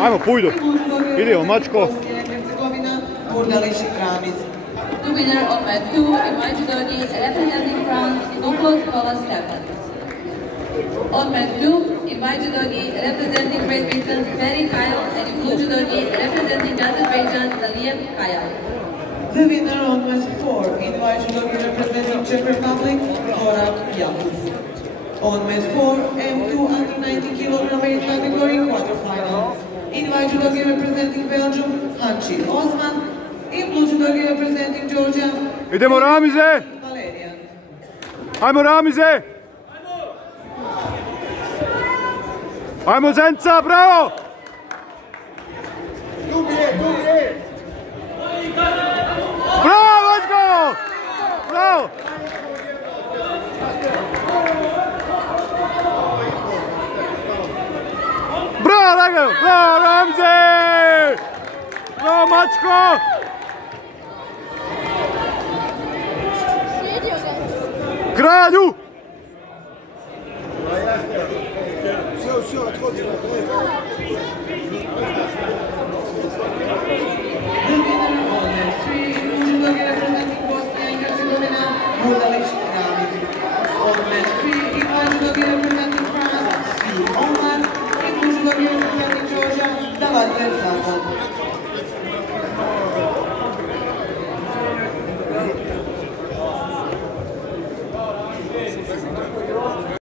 Ajmo, pujdu. Idemo, mačko. Burdalić Ramiz. The winner of match 2 in my judo representing France, Nuklos Stefan. On match 2 in my judo representing Great Britain, Ferry Kyle, and in blue judo representing Azerbaijan, Zaliev Kyle. The winner on match 4 in my judo representing Czech Republic, Gorak Jakub. On match 4, M2 under 90 kg weight category quarterfinal. In my judo representing Belgium, Hanci Osman. In blue judo representing Georgia, Idemo Ramize! Valerian. Ajmo Ramize! Ajmo Zenica, bravo! Bravo, let's go! Bravo! Bravo, Ramize! Bravo, Ramize! Bravo, mačko! Kralju! The winner on match 3 in judo representing Bosnian Burdalić Ramiz. On match 3 in judo representing France, Omar. In judo representing Georgia, Davat Zazan.